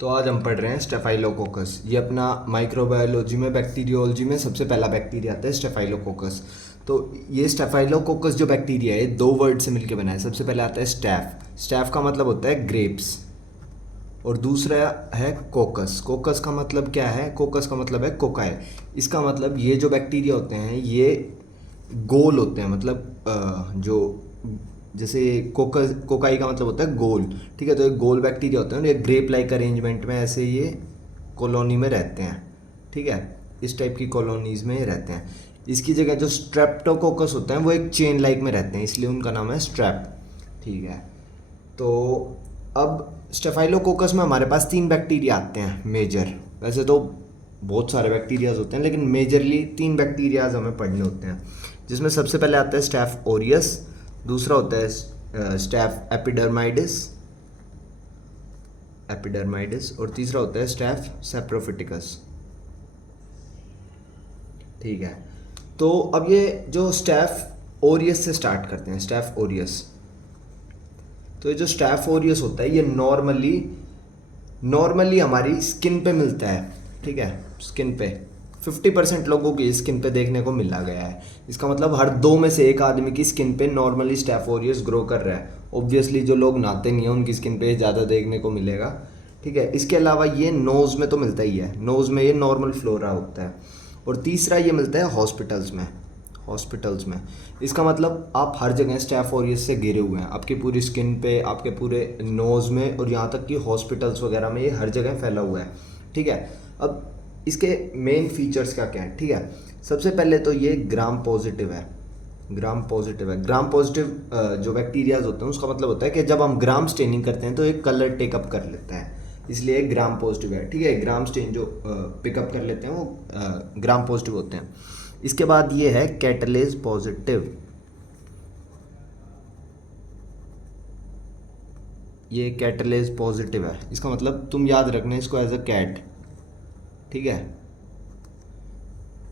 तो आज हम पढ़ रहे हैं स्टेफाइलोकोकस। ये अपना माइक्रोबायोलॉजी में बैक्टीरियोलॉजी में सबसे पहला बैक्टीरिया आता है स्टेफाइलोकोकस। तो ये स्टेफाइलोकोकस जो बैक्टीरिया है दो वर्ड से मिलकर बना है। सबसे पहले आता है स्टैफ। स्टैफ का मतलब होता है ग्रेप्स, और दूसरा है कोकस। कोकस का मतलब क्या है? कोकस का मतलब है कोकाई। इसका मतलब ये जो बैक्टीरिया होते हैं ये गोल होते हैं, मतलब जो जैसे कोकस कोकाई का मतलब होता है गोल, ठीक है। तो ये गोल बैक्टीरिया होते हैं और ये ग्रेप लाइक अरेंजमेंट में ऐसे ये कॉलोनी में रहते हैं, ठीक है। इस टाइप की कॉलोनीज में ये रहते हैं। इसकी जगह जो स्ट्रेप्टोकोकस होते हैं वो एक चेन लाइक में रहते हैं, इसलिए उनका नाम है स्ट्रैप, ठीक है। तो अब स्टेफाइलोकोकस में हमारे पास 3 बैक्टीरिया आते हैं मेजर। वैसे तो बहुत सारे बैक्टीरियाज होते हैं लेकिन मेजरली 3 बैक्टीरियाज हमें पढ़ने होते हैं, जिसमें सबसे पहले आता है स्टैफ ओरियस, दूसरा होता है स्टैफ एपिडर्माइडिस एपिडर्माइडिस और तीसरा होता है स्टैफ सेप्रोफिटिकस, ठीक है। तो अब ये जो स्टैफ ओरियस से स्टार्ट करते हैं, स्टैफ ओरियस। तो ये जो स्टैफ ओरियस होता है ये नॉर्मली हमारी स्किन पे मिलता है, ठीक है। स्किन पे 50% लोगों की स्किन पे देखने को मिला गया है। इसका मतलब हर 2 में से 1 आदमी की स्किन पे नॉर्मली स्टैफ ओरियस ग्रो कर रहा है। ऑब्वियसली जो लोग नहाते नहीं हैं उनकी स्किन पे ज़्यादा देखने को मिलेगा, ठीक है। इसके अलावा ये नोज़ में तो मिलता ही है, नोज़ में ये नॉर्मल फ्लोरा होता है। और तीसरा ये मिलता है हॉस्पिटल्स में। इसका मतलब आप हर जगह स्टैफ ओरियस से घिरे हुए हैं, आपकी पूरी स्किन पे, आपके पूरे नोज़ में, और यहाँ तक कि हॉस्पिटल्स वगैरह में ये हर जगह फैला हुआ है, ठीक है। अब इसके मेन फीचर्स क्या है, ठीक है। सबसे पहले तो ये ग्राम पॉजिटिव है। ग्राम पॉजिटिव जो बैक्टीरियाज होते हैं उसका मतलब होता है कि जब हम ग्राम स्टेनिंग करते हैं तो एक कलर टेकअप कर लेता है, इसलिए ग्राम पॉजिटिव है, ठीक है। ग्राम स्टेन जो पिकअप कर लेते हैं वो ग्राम पॉजिटिव होते हैं। इसके बाद ये है कैटलेज पॉजिटिव। ये कैटलेज पॉजिटिव है, इसका मतलब तुम याद रखना इसको एज अ कैट, ठीक है।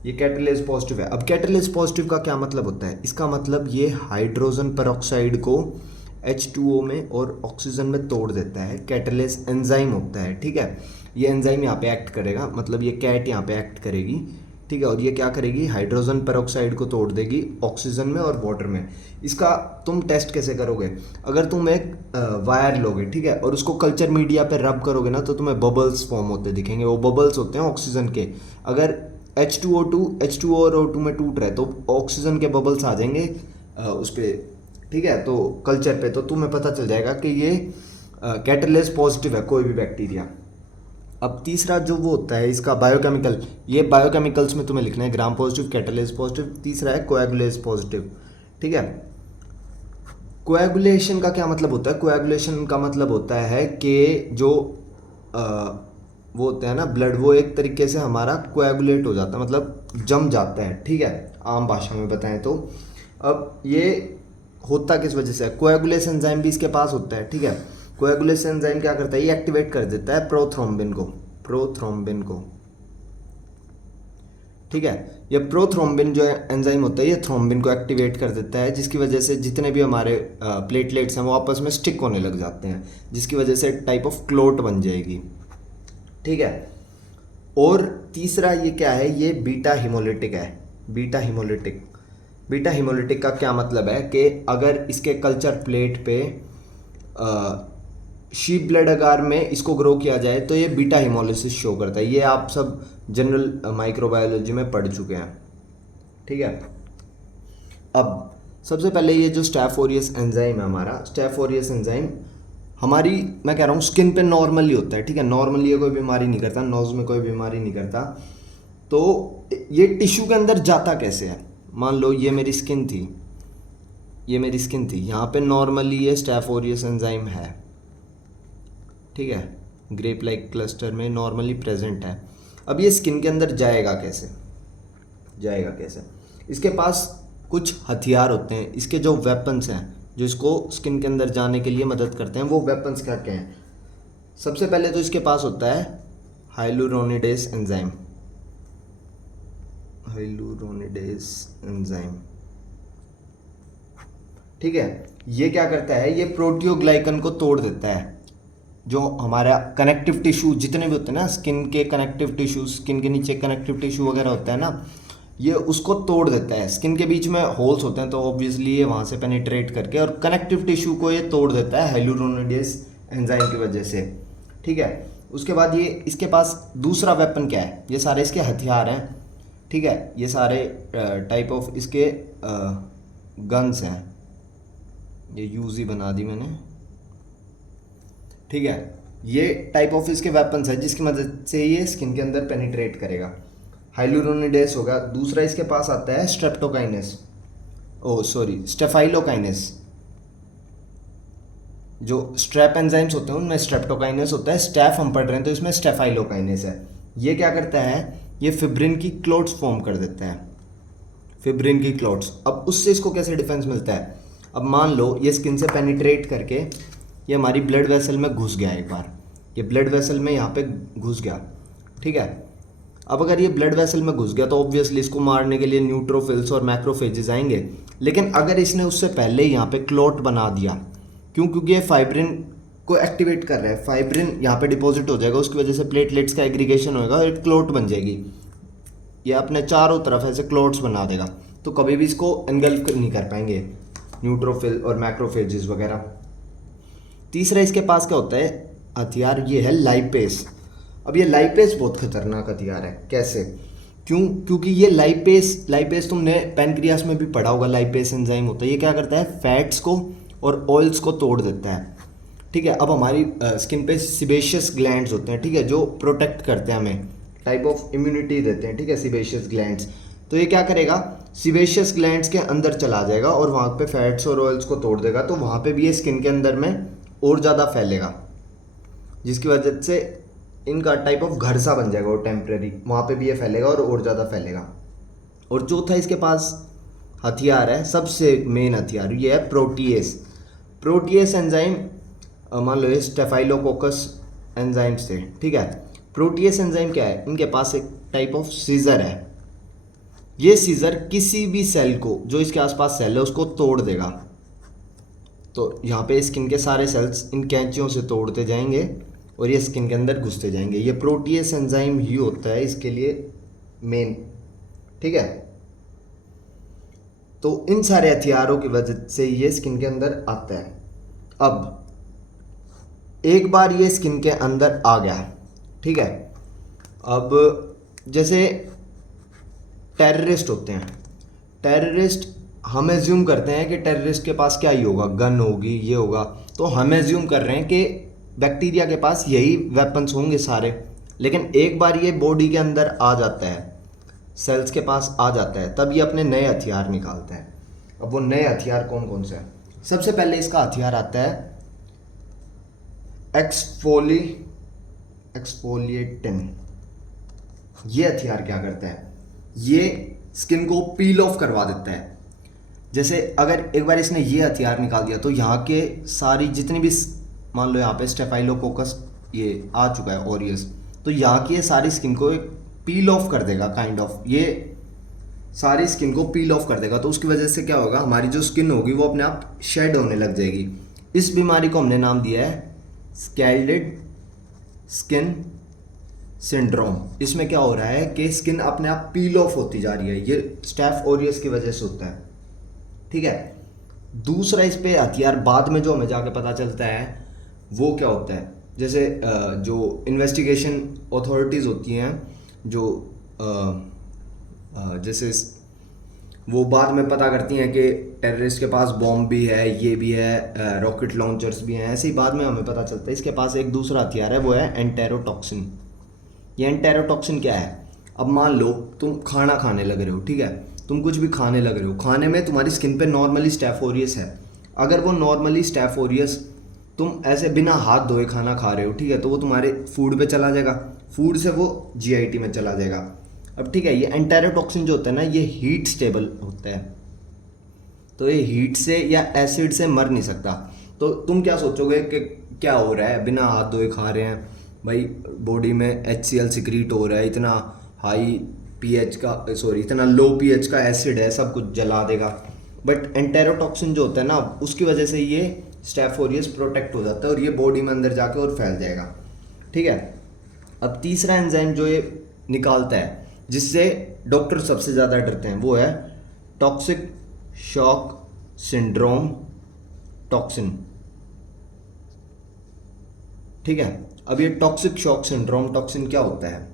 ये कैटलेज पॉजिटिव है। अब कैटलेज पॉजिटिव का क्या मतलब होता है? इसका मतलब ये हाइड्रोजन पेरोक्साइड को H2O में और ऑक्सीजन में तोड़ देता है। कैटलेज एंजाइम होता है, ठीक है। ये एंजाइम यहाँ पे एक्ट करेगा, मतलब ये कैट यहाँ पे एक्ट करेगी, ठीक है। और ये क्या करेगी? हाइड्रोजन पेरोक्साइड को तोड़ देगी ऑक्सीजन में और वाटर में। इसका तुम टेस्ट कैसे करोगे? अगर तुम एक वायर लोगे, ठीक है, और उसको कल्चर मीडिया पे रब करोगे ना तो तुम्हें बबल्स फॉर्म होते दिखेंगे। वो बबल्स होते हैं ऑक्सीजन के। अगर H2O और O2 में टूट रहा है तो ऑक्सीजन के बबल्स आ जाएंगे उस पर, ठीक है। तो कल्चर पे तो तुम्हें पता चल जाएगा कि ये कैटलेज पॉजिटिव है कोई भी बैक्टीरिया। अब तीसरा जो वो होता है इसका बायोकेमिकल, ये बायोकेमिकल्स में तुम्हें लिखना है ग्राम पॉजिटिव, कैटलेज पॉजिटिव। तीसरा है कोएगुलेज पॉजिटिव, ठीक है। कोएगुलेशन का क्या मतलब होता है? कोएगुलेशन का मतलब होता है कि जो वो होता है ना ब्लड, वो एक तरीके से हमारा कोएगुलेट हो जाता है, मतलब जम जाता है, ठीक है, आम भाषा में बताएं तो। अब ये होता किस वजह से है? कोएगुलेशन एंजाइम भी इसके पास होता है, ठीक है। कोएगुलेशन एंजाइम क्या करता है? ये एक्टिवेट कर देता है प्रोथ्रोम्बिन को, ठीक है। ये प्रोथ्रोम्बिन जो एंजाइम होता है ये थ्रोम्बिन को एक्टिवेट कर देता है, जिसकी वजह से जितने भी हमारे प्लेटलेट्स हैं वो आपस में स्टिक होने लग जाते हैं, जिसकी वजह से टाइप ऑफ क्लोट बन जाएगी, ठीक है। और तीसरा ये क्या है? ये बीटा हिमोलिटिक है। बीटा हिमोलिटिक का क्या मतलब है कि अगर इसके कल्चर प्लेट पे शीप ब्लड अगार में इसको ग्रो किया जाए तो ये बीटा हिमोलिसिस शो करता है। ये आप सब जनरल माइक्रोबायोलॉजी में पढ़ चुके हैं, ठीक है। अब सबसे पहले ये जो स्टैफ ओरियस एंजाइम है हमारा, स्टैफ ओरियस एंजाइम हमारी, मैं कह रहा हूँ स्किन पे नॉर्मली होता है, ठीक है। नॉर्मली ये कोई बीमारी नहीं करता, नोज में कोई बीमारी नहीं करता। तो ये टिश्यू के अंदर जाता कैसे है? मान लो ये मेरी स्किन थी, यहाँ पे नॉर्मली ये स्टैफ ओरियस एंजाइम है, ठीक है, ग्रेप लाइक क्लस्टर में नॉर्मली प्रेजेंट है। अब ये स्किन के अंदर जाएगा कैसे? इसके पास कुछ हथियार होते हैं, इसके जो वेपन्स हैं जो इसको स्किन के अंदर जाने के लिए मदद करते हैं, वो वेपन्स क्या क्या हैं? सबसे पहले तो इसके पास होता है हाइलुरोनिडेज एंजाइम, ठीक है। ये क्या करता है? ये प्रोटियोग्लाइकन को तोड़ देता है, जो हमारा कनेक्टिव टिश्यू जितने भी होते हैं ना, स्किन के कनेक्टिव टिश्यू, स्किन के नीचे कनेक्टिव टिश्यू वगैरह होता है ना, ये उसको तोड़ देता है। स्किन के बीच में होल्स होते हैं तो ऑब्वियसली ये वहाँ से पेनिट्रेट करके और कनेक्टिव टिश्यू को ये तोड़ देता है हाइलुरोनिडेज एंजाइम की वजह से। ठीक है, उसके बाद ये इसके पास दूसरा वेपन क्या है, ये सारे इसके हथियार हैं। ठीक है, ये सारे टाइप ऑफ इसके गन्स हैं। ये यूजी बना दी मैंने। ठीक है, ये टाइप ऑफ इसके वेपन्स है जिसकी मदद से ये स्किन के अंदर पेनिट्रेट करेगा। हाइलुरोनिडेस होगा। दूसरा इसके पास आता है स्ट्रेप्टोकाइनेस, स्टेफाइलोकाइनेस। जो स्ट्रैप एंजाइम्स होते हैं उनमें स्ट्रेप्टोकाइनेस होता है, स्टैफ हम पढ़ रहे हैं तो इसमें स्टेफाइलोकाइनेस है। ये क्या करता है, ये फिब्रिन की क्लोट्स फॉर्म कर देता है, फिब्रिन की क्लोट्स। अब उससे इसको कैसे डिफेंस मिलता है, अब मान लो ये स्किन से पेनिट्रेट करके ये हमारी ब्लड वेसल में घुस गया, एक बार ये ब्लड वेसल में यहाँ पे घुस गया। ठीक है, अब अगर ये ब्लड वेसल में घुस गया तो ऑब्वियसली इसको मारने के लिए न्यूट्रोफिल्स और मैक्रोफेजेस आएंगे। लेकिन अगर इसने उससे पहले यहाँ पे क्लोट बना दिया, क्योंकि ये फाइब्रिन को एक्टिवेट कर रहा है, फाइब्रिन यहाँ पे डिपॉजिट हो जाएगा, उसकी वजह से प्लेटलेट्स का एग्रीगेशन होगा और एक क्लोट बन जाएगी। ये अपने चारों तरफ ऐसे क्लोट्स बना देगा, तो कभी भी इसको एंगल्फ नहीं कर पाएंगे न्यूट्रोफिल और मैक्रोफेजेस वगैरह। तीसरा इसके पास क्या होता है हथियार, ये है लाइपेस। अब ये लाइपेस बहुत खतरनाक हथियार है। कैसे, क्योंकि ये लाइपेस तुमने पैनक्रियास में भी पढ़ा होगा, लाइपेस एंजाइम होता है। ये क्या करता है, फैट्स को और ऑयल्स को तोड़ देता है। ठीक है, अब हमारी स्किन पे सिबेशियस ग्लैंड्स होते हैं, ठीक है, जो प्रोटेक्ट करते हैं, हमें टाइप ऑफ इम्यूनिटी देते हैं। ठीक है, सिबेशियस ग्लैंड्स। तो ये क्या करेगा, सिबेशियस ग्लैंड्स के अंदर चला जाएगा और वहाँ पे फैट्स और ऑयल्स को तोड़ देगा, तो वहाँ पे भी ये स्किन के अंदर में और ज़्यादा फैलेगा, जिसकी वजह से इनका टाइप ऑफ घर सा बन जाएगा, और टेम्प्रेरी वहाँ पे भी ये फैलेगा और ज़्यादा फैलेगा। और चौथा इसके पास हथियार है, सबसे मेन हथियार, ये है प्रोटीएस। प्रोटीएस एंजाइम, मान लो ये स्टेफाइलोकोकस एंजाइम्स थे। ठीक है, प्रोटीएस एंजाइम क्या है, इनके पास एक टाइप ऑफ सीजर है। ये सीजर किसी भी सेल को, जो इसके आसपास सेल है, उसको तोड़ देगा। तो यहाँ पे स्किन के सारे सेल्स इन कैंचियों से तोड़ते जाएंगे और ये स्किन के अंदर घुसते जाएंगे। ये प्रोटीएस एंजाइम ही होता है इसके लिए मेन। ठीक है, तो इन सारे हथियारों की वजह से ये स्किन के अंदर आता है। अब एक बार ये स्किन के अंदर आ गया, ठीक है, अब जैसे टेररिस्ट होते हैं, टेररिस्ट हम एज्यूम करते हैं कि टेररिस्ट के पास क्या ही होगा, गन होगी, ये होगा, तो हम एज्यूम कर रहे हैं कि बैक्टीरिया के पास यही वेपन्स होंगे सारे। लेकिन एक बार ये बॉडी के अंदर आ जाता है, सेल्स के पास आ जाता है, तब ये अपने नए हथियार निकालता है। अब वो नए हथियार कौन कौन से हैं, सबसे पहले इसका हथियार आता है एक्सफोलिएटिन। ये हथियार क्या करता है, ये स्किन को पील ऑफ करवा देता है। जैसे अगर एक बार इसने ये हथियार निकाल दिया तो यहाँ के सारी जितनी भी, मान लो यहाँ पे स्टेफाइलोकोकस ये आ चुका है ऑरियस, तो यहाँ की ये सारी स्किन को एक पील ऑफ कर देगा, काइंड ऑफ ये सारी स्किन को पील ऑफ कर देगा। तो उसकी वजह से क्या होगा, हमारी जो स्किन होगी वो अपने आप शेड होने लग जाएगी। इस बीमारी को हमने नाम दिया है स्कैल्डेड स्किन सिंड्रोम। इसमें क्या हो रहा है कि स्किन अपने आप पील ऑफ होती जा रही है, ये स्टैफ ओरियस की वजह से होता है। ठीक है, दूसरा इस पे हथियार बाद में जो हमें जाके पता चलता है वो क्या होता है, जैसे जो इन्वेस्टिगेशन अथॉरिटीज़ होती हैं, जो जैसे वो बाद में पता करती हैं कि टेररिस्ट के पास बॉम्ब भी है, ये भी है, रॉकेट लॉन्चर्स भी हैं, ऐसे ही बाद में हमें पता चलता है इसके पास एक दूसरा हथियार है, वो है एंटेरोटॉक्सिन। ये एंटेरोटॉक्सिन क्या है, अब मान लो तुम खाना खाने लग रहे हो, ठीक है, तुम कुछ भी खाने लग रहे हो, खाने में तुम्हारी स्किन पे नॉर्मली स्टैफ ओरियस है। अगर वो नॉर्मली स्टैफ ओरियस तुम ऐसे बिना हाथ धोए खाना खा रहे हो, ठीक है, तो वो तुम्हारे फूड पे चला जाएगा, फूड से वो जीआईटी में चला जाएगा। अब ठीक है, ये एंटेरोटॉक्सिन जो होता है ना, ये हीट स्टेबल होता है, तो ये हीट से या एसिड से मर नहीं सकता। तो तुम क्या सोचोगे कि क्या हो रहा है, बिना हाथ धोए खा रहे हैं भाई, बॉडी में HCl सिक्रीट हो रहा है, इतना हाई पीएच का, इतना लो पीएच का एसिड है, सब कुछ जला देगा। बट एंटेरोटॉक्सिन जो होता है ना, उसकी वजह से ये स्टेफ ऑरियस प्रोटेक्ट हो जाता है और ये बॉडी में अंदर जाके और फैल जाएगा। ठीक है, अब तीसरा एंजाइम जो ये निकालता है जिससे डॉक्टर सबसे ज़्यादा डरते हैं वो है टॉक्सिक शॉक सिंड्रोम टॉक्सिन। ठीक है, अब ये टॉक्सिक शॉक सिंड्रोम टॉक्सिन क्या होता है?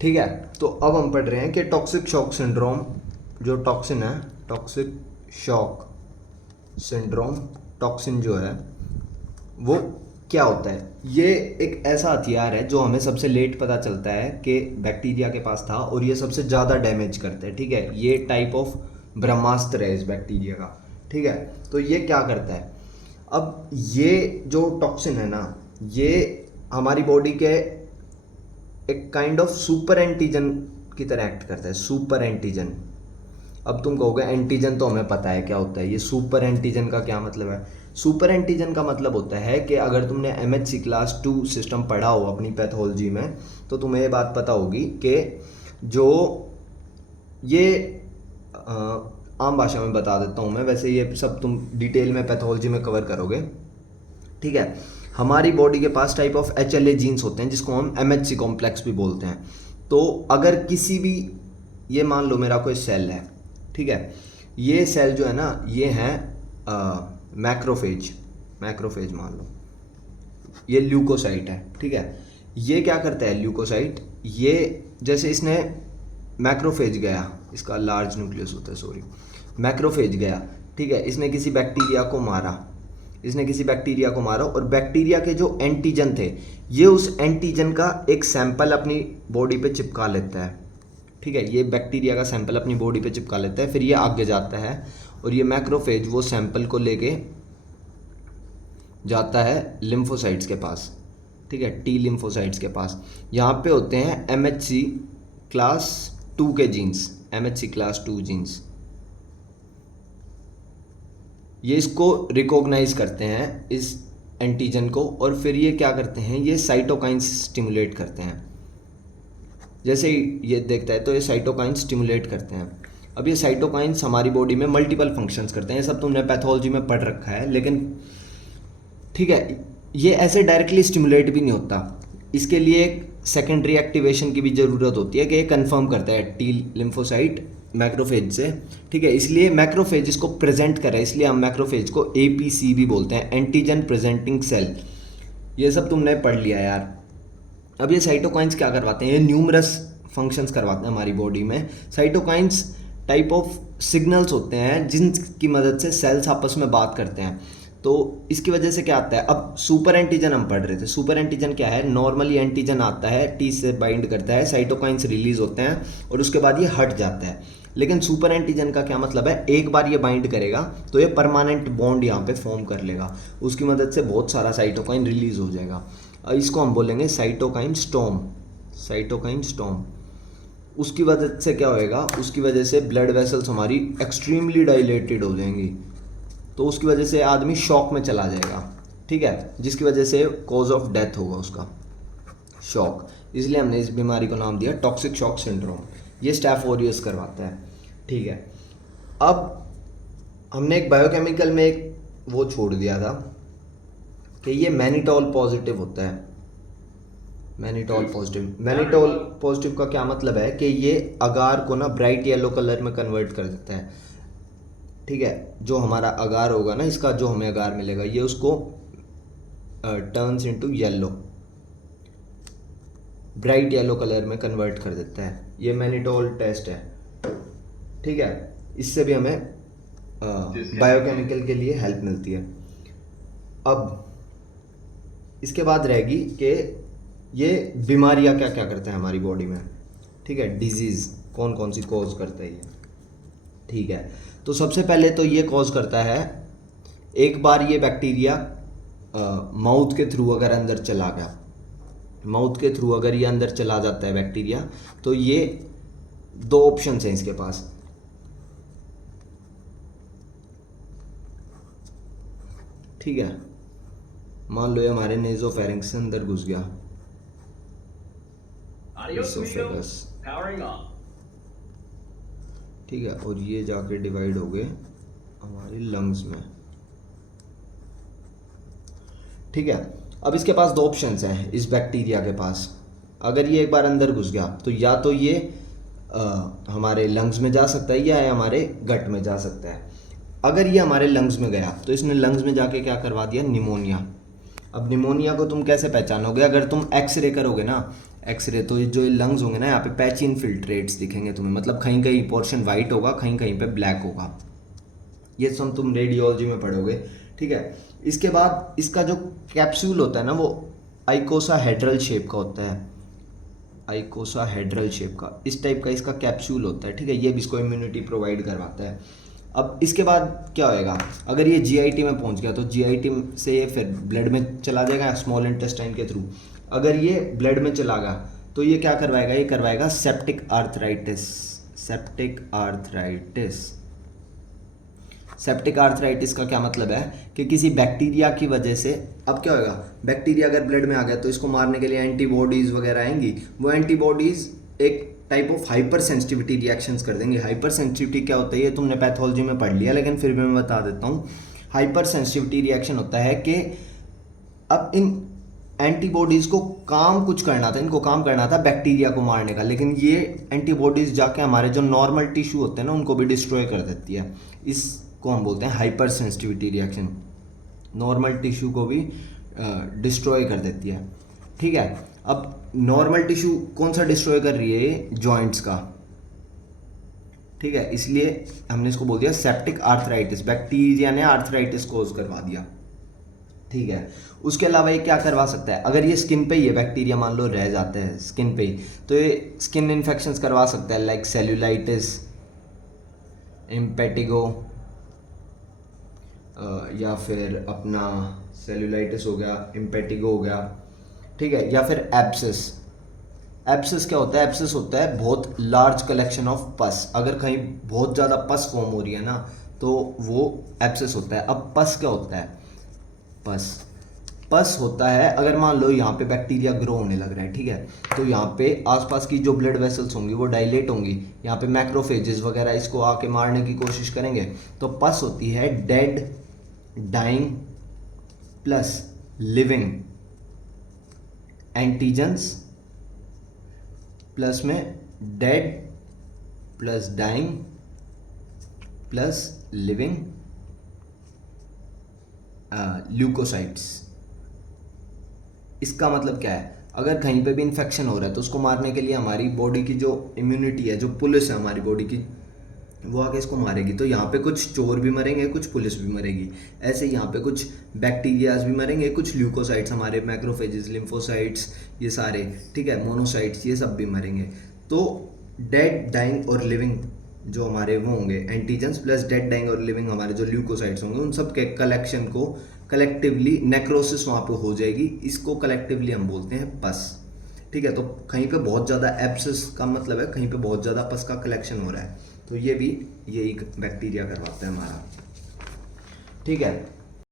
ठीक है, तो अब हम पढ़ रहे हैं कि टॉक्सिक शॉक सिंड्रोम जो टॉक्सिन है, टॉक्सिक शॉक सिंड्रोम टॉक्सिन जो है वो क्या होता है। ये एक ऐसा हथियार है जो हमें सबसे लेट पता चलता है कि बैक्टीरिया के पास था और ये सबसे ज़्यादा डैमेज करता है। ठीक है, ये टाइप ऑफ ब्रह्मास्त्र है इस बैक्टीरिया का। ठीक है, तो ये क्या करता है, अब ये जो टॉक्सिन है ना, ये हमारी बॉडी के एक काइंड ऑफ सुपर एंटीजन की तरह एक्ट करता है। सुपर एंटीजन, अब तुम कहोगे एंटीजन तो हमें पता है क्या होता है, ये सुपर एंटीजन का क्या मतलब है? सुपर एंटीजन का मतलब होता है कि अगर तुमने MHC क्लास 2 सिस्टम पढ़ा हो अपनी पैथोलॉजी में तो तुम्हें ये बात पता होगी कि जो ये आम भाषा में बता देता हूँ मैं, वैसे ये सब तुम डिटेल में पैथोलॉजी में कवर करोगे। ठीक है, हमारी बॉडी के पास टाइप ऑफ HLA जीन्स होते हैं जिसको हम MHC कॉम्प्लेक्स भी बोलते हैं। तो अगर किसी भी, ये मान लो मेरा कोई सेल है, ठीक है, ये सेल जो है ना ये है मैक्रोफेज, मैक्रोफेज मान लो, ये ल्यूकोसाइट है। ठीक है, ये क्या करता है ल्यूकोसाइट, ये जैसे इसने मैक्रोफेज गया, इसका लार्ज न्यूक्लियस होता है, सॉरी, मैक्रोफेज गया, ठीक है, इसने किसी बैक्टीरिया को मारा, इसने किसी बैक्टीरिया को मारा और बैक्टीरिया के जो एंटीजन थे ये उस एंटीजन का एक सैंपल अपनी बॉडी पे चिपका लेता है। ठीक है, ये बैक्टीरिया का सैंपल अपनी बॉडी पे चिपका लेता है, फिर ये आगे जाता है और ये मैक्रोफेज वो सैंपल को लेके जाता है लिम्फोसाइट्स के पास। ठीक है, T लिम्फोसाइट्स के पास, यहाँ पे होते हैं MHC क्लास 2 के जीन्स, MHC क्लास 2 जीन्स, ये इसको रिकॉग्नाइज करते हैं इस एंटीजन को और फिर ये क्या करते हैं, ये साइटोकाइंस स्टिमुलेट करते हैं। जैसे ही ये देखता है तो ये साइटोकाइंस स्टिमुलेट करते हैं। अब ये साइटोकाइंस हमारी बॉडी में मल्टीपल फंक्शंस करते हैं, ये सब तुमने पैथोलॉजी में पढ़ रखा है, लेकिन ठीक है ये ऐसे डायरेक्टली स्टिमुलेट भी नहीं होता, इसके लिए एक सेकेंडरी एक्टिवेशन की भी ज़रूरत होती है कि ये कन्फर्म करता है T लिम्फोसाइट मैक्रोफेज से। ठीक है, इसलिए मैक्रोफेज इसको प्रेजेंट कर रहा है, इसलिए हम मैक्रोफेज को APC भी बोलते हैं, एंटीजन प्रेजेंटिंग सेल। ये सब तुमने पढ़ लिया यार। अब ये साइटोकाइंस क्या करवाते हैं, ये न्यूमरस फंक्शंस करवाते हैं हमारी बॉडी में। साइटोकाइंस टाइप ऑफ सिग्नल्स होते हैं जिनकी मदद से सेल्स आपस में बात करते हैं। तो इसकी वजह से क्या आता है, अब सुपर एंटीजन हम पढ़ रहे थे, सुपर एंटीजन क्या है, नॉर्मली एंटीजन आता है T से बाइंड करता है, साइटोकाइंस रिलीज होते हैं और उसके बाद ये हट जाता है। लेकिन सुपर एंटीजन का क्या मतलब है, एक बार ये बाइंड करेगा तो ये परमानेंट बॉन्ड यहाँ पे फॉर्म कर लेगा, उसकी मदद से बहुत सारा साइटोकाइन रिलीज हो जाएगा। इसको हम बोलेंगे साइटोकाइन स्टॉर्म, साइटोकाइन स्टॉर्म। उसकी वजह से क्या होएगा, उसकी वजह से ब्लड वेसल्स हमारी एक्सट्रीमली डायलेटेड हो जाएंगी, तो उसकी वजह से आदमी शॉक में चला जाएगा। ठीक है, जिसकी वजह से कॉज ऑफ डेथ होगा उसका शॉक, इसलिए हमने इस बीमारी को नाम दिया टॉक्सिक शॉक सिंड्रोम। ये स्टैफ ऑरियस करवाता है। ठीक है, अब हमने एक बायोकेमिकल में एक वो छोड़ दिया था कि ये मैनिटॉल पॉजिटिव होता है, मैनिटॉल पॉजिटिव। मैनिटॉल पॉजिटिव का क्या मतलब है कि ये अगार को ना ब्राइट येलो कलर में कन्वर्ट कर देता है। ठीक है, जो हमारा अगार होगा ना, इसका जो हमें अगार मिलेगा ये उसको turns into yellow, bright yellow colour में कन्वर्ट कर देता है। ये मैनिटॉल टेस्ट है। ठीक है, इससे भी हमें बायोकेमिकल के लिए हेल्प मिलती है। अब इसके बाद रहेगी कि ये बीमारियां क्या क्या करते हैं हमारी बॉडी में। ठीक है, डिजीज़ कौन कौन सी कॉज करता है ये। ठीक है, तो सबसे पहले तो ये कॉज करता है, एक बार ये बैक्टीरिया माउथ के थ्रू अगर अंदर चला गया, माउथ के थ्रू अगर ये अंदर चला जाता है बैक्टीरिया, तो ये दो ऑप्शन हैं इसके पास। ठीक है, मान लो ये हमारे नेजोफेरिंक्स से अंदर घुस गया, इसोफेगस, ठीक है, और ये जाके डिवाइड हो गए हमारे लंग्स में। ठीक है, अब इसके पास 2 ऑप्शंस हैं इस बैक्टीरिया के पास। अगर ये एक बार अंदर घुस गया तो या तो ये हमारे लंग्स में जा सकता है या हमारे गट में जा सकता है। अगर ये हमारे लंग्स में गया तो इसने लंग्स में जाके क्या करवा दिया, निमोनिया। अब निमोनिया को तुम कैसे पहचानोगे, अगर तुम एक्सरे करोगे ना, एक्सरे तो ये जो लंग्स होंगे ना, यहाँ पे पैची इनफिल्ट्रेट्स दिखेंगे तुम्हें, मतलब कहीं कहीं पोर्शन वाइट होगा, कहीं कहीं पे ब्लैक होगा। ये सब तुम रेडियोलॉजी में पढ़ोगे। ठीक है, इसके बाद इसका जो कैप्सूल होता है ना वो आइकोसाहेड्रल शेप का होता है, आइकोसाहेड्रल शेप का, इस टाइप का इसका कैप्सूल होता है। ठीक है, ये भी इसको इम्यूनिटी प्रोवाइड करवाता है। अब इसके बाद क्या होएगा, अगर ये जीआईटी में पहुंच गया तो जीआईटी से ये फिर ब्लड में चला जाएगा स्मॉल इंटेस्टाइन के थ्रू। अगर ये ब्लड में चला गया तो ये क्या करवाएगा, ये करवाएगा septic arthritis. Septic arthritis, septic arthritis का क्या मतलब है कि किसी बैक्टीरिया की वजह से, अब क्या होगा, बैक्टीरिया अगर ब्लड में आ गया तो इसको मारने के लिए एंटीबॉडीज़ वगैरह आएंगी। वो एंटीबॉडीज़ एक type of hyper sensitivity reactions कर देंगे। हाइपर सेंसिटिविटी क्या होता है ये तुमने पैथोलॉजी में पढ़ लिया, लेकिन फिर भी मैं बता देता हूँ। हाइपर सेंसिटिविटी रिएक्शन होता है कि अब इन एंटीबॉडीज़ को काम कुछ करना था, इनको काम करना था बैक्टीरिया को मारने का, लेकिन ये एंटीबॉडीज़ जाके हमारे जो नॉर्मल टिश्यू होते हैं ना उनको भी डिस्ट्रॉय कर देती है। इसको हम बोलते हैं hyper sensitivity reaction, normal tissue को भी डिस्ट्रॉय कर देती है। ठीक है, अब नॉर्मल टिश्यू कौन सा डिस्ट्रॉय कर रही है, जॉइंट्स का। ठीक है, इसलिए हमने इसको बोल दिया सेप्टिक आर्थराइटिस, बैक्टीरिया ने आर्थराइटिस कोज करवा दिया। ठीक है, उसके अलावा ये क्या करवा सकता है, अगर ये स्किन पे ही है बैक्टीरिया, मान लो रह जाते हैं स्किन पे ही, तो ये स्किन इन्फेक्शंस करवा सकता है, लाइक सेल्यूलाइटिस, इम्पेटिगो, या फिर अपना सेल्यूलाइटिस हो गया, इम्पेटिगो हो गया। ठीक है, या फिर एब्सेस। एब्सेस क्या होता है, एब्सेस होता है बहुत लार्ज कलेक्शन ऑफ पस। अगर कहीं बहुत ज़्यादा पस फॉर्म हो रही है ना तो वो एब्सेस होता है। अब पस क्या होता है, पस होता है अगर मान लो यहाँ पे बैक्टीरिया ग्रो होने लग रहा है। ठीक है, तो यहाँ पे आसपास की जो ब्लड वेसल्स होंगी वो डायलेट होंगी, यहाँ पे मैक्रोफेजेस वगैरह इसको आके मारने की कोशिश करेंगे। तो पस होती है dead, dying plus living antigens, plus में dead plus dying plus living leucocytes. इसका मतलब क्या है, अगर कहीं पे भी इन्फेक्शन हो रहा है तो उसको मारने के लिए हमारी बॉडी की जो इम्यूनिटी है, जो पुलिस है हमारी बॉडी की, वो आके इसको मारेगी। तो यहाँ पे कुछ चोर भी मरेंगे, कुछ पुलिस भी मरेगी। ऐसे यहाँ पे कुछ बैक्टीरियाज भी मरेंगे, कुछ ल्यूकोसाइट्स, हमारे मैक्रोफेजेस, लिम्फोसाइट्स, ये सारे, ठीक है, मोनोसाइट्स, ये सब भी मरेंगे। तो डेड, डाइंग और लिविंग जो हमारे वो होंगे एंटीजेंस, प्लस डेड, डाइंग और लिविंग हमारे जो ल्यूकोसाइट्स होंगे, उन सब के कलेक्शन को कलेक्टिवली नेक्रोसिस वहाँ पे हो जाएगी। इसको कलेक्टिवली हम बोलते हैं पस। ठीक है, तो कहीं पे बहुत ज़्यादा एब्सेस का मतलब है कहीं पे बहुत ज़्यादा पस का कलेक्शन हो रहा है, तो ये भी यही बैक्टीरिया करवाता है हमारा। ठीक है,